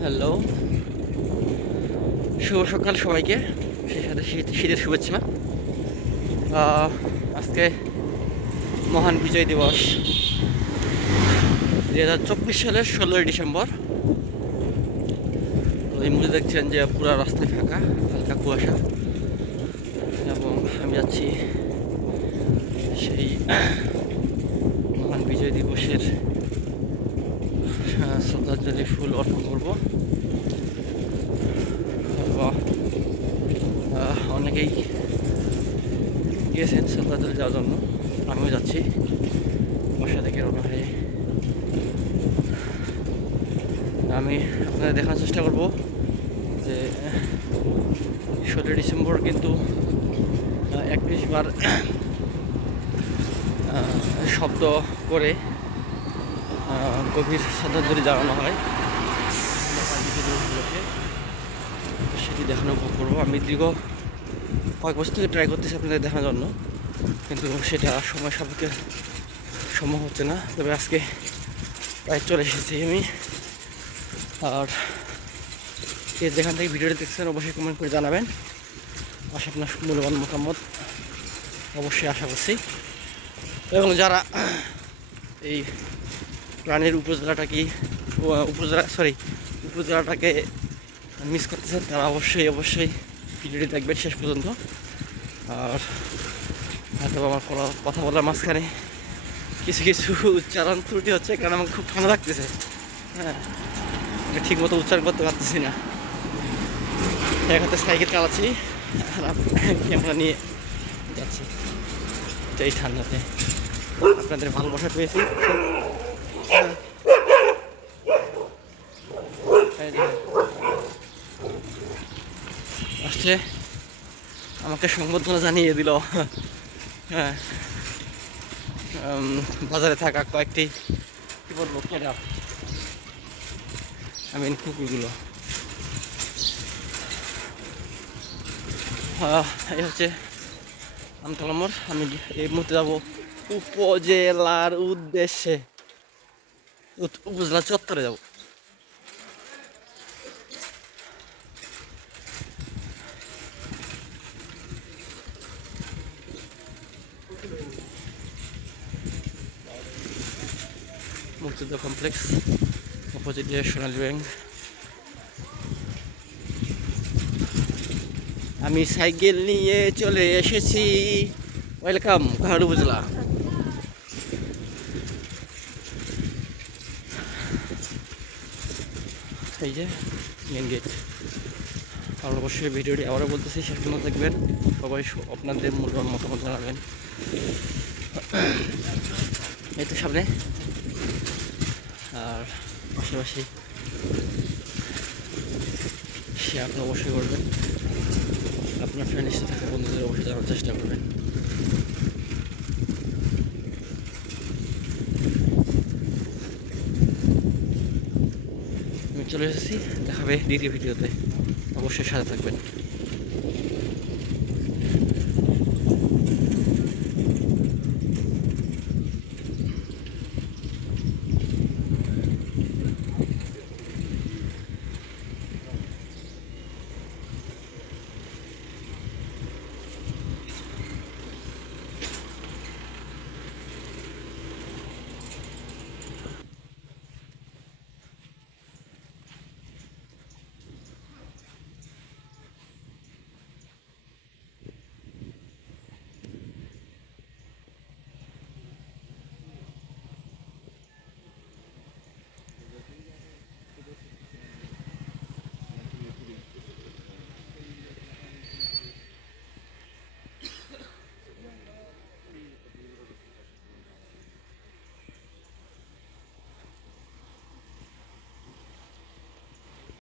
Hello. শুভ সকাল সবাইকে। সেই সাথে শীত- শীতের শুভেচ্ছা। আজকে মহান বিজয় দিবস। দুই হাজার চব্বিশ সালের ষোলোই ডিসেম্বর। তো এই মুহূর্তে দেখছেন যে পুরো রাস্তায় ফাঁকা, হালকা কুয়াশা। এবং আমি যাচ্ছি সেই মহান বিজয় দিবসের শ্রদ্ধাঞ্জলি ফুল অর্পণ করব। অনেকেই গিয়েছেন শ্রদ্ধাঞ্জলি যাওয়ার জন্য। আমিও যাচ্ছি। বাসা থেকে রওনা হয়ে আমি আপনাদের দেখানোর চেষ্টা করব যে, ষোলোই ডিসেম্বর কিন্তু একত্রিশ বার শব্দ করে গভীর শ্রদ্ধাঞ্জলি জানানো হয়। সেটি দেখানো করব। আমি দীর্ঘ কয়েক বছর থেকে ট্রাই করতেছি আপনাদের দেখানোর জন্য, কিন্তু সেটা সময় সাপেক্ষে সম্ভব হচ্ছে না। তবে আজকে প্রায় চলে এসেছি আমি। আর যেখান থেকে ভিডিওটি দেখছেন, অবশ্যই কমেন্ট করে জানাবেন। আশা আপনার মূল্যবান মতামত অবশ্যই আশা করছি। এবং যারা এই প্রাণের উপজেলাটা কি উপজেলা সরি উপজেলাটাকে মিস করতেছেন, তারা অবশ্যই অবশ্যই ভিডিওটি দেখবেন শেষ পর্যন্ত। আর হয়তো আমার কথা বলার মাঝখানে কিছু কিছু উচ্চারণ ত্রুটি হচ্ছে, কারণ আমার খুব ঠান্ডা লাগতেছে। হ্যাঁ ঠিক মতো উচ্চারণ করতে পারতেছি না। এক হাতে সাইকেল চালাচ্ছি, আর ক্যামেরা নিয়ে যাচ্ছি। এই ঠান্ডাতে। আপনাদের ভালোবাসা পেয়েছি। আসছে। আমাকে সংবর্ধনা জানিয়ে দিল। হ্যাঁ। বাজারে থাকা কয়েকটি, কি বলব, কেডা। আই মিন কুকুরগুলো। এই হচ্ছে আমতলামর আমি এই মুহূর্তে যাব উপজেলার উদ্দেশ্যে। উপজেলা চত্বরে যাব মুক্তিযুদ্ধ কমপ্লেক্স অপোজিটে সোনালী ব্যাংক আমি সাইকেল নিয়ে চলে এসেছি ওয়েলকাম ঘাড় উপজেলা এই যে মেন গেট আর অবশ্যই ভিডিওটি আবারও বলতেছি, শেষ পর্যন্ত দেখবেন। সবাই আপনাদের মূল্যবান মতামত জানাবেন। এই তো সামনে। আর পাশাপাশি সে আপনি অবশ্যই করবেন। আপনার ফ্রেন্ডের সাথে থাকা বন্ধুদের অবশ্যই জানার চেষ্টা করবেন। চলে এসেছি। দেখাবে দ্বিতীয় ভিডিওতে। অবশ্যই সাথে থাকবেন।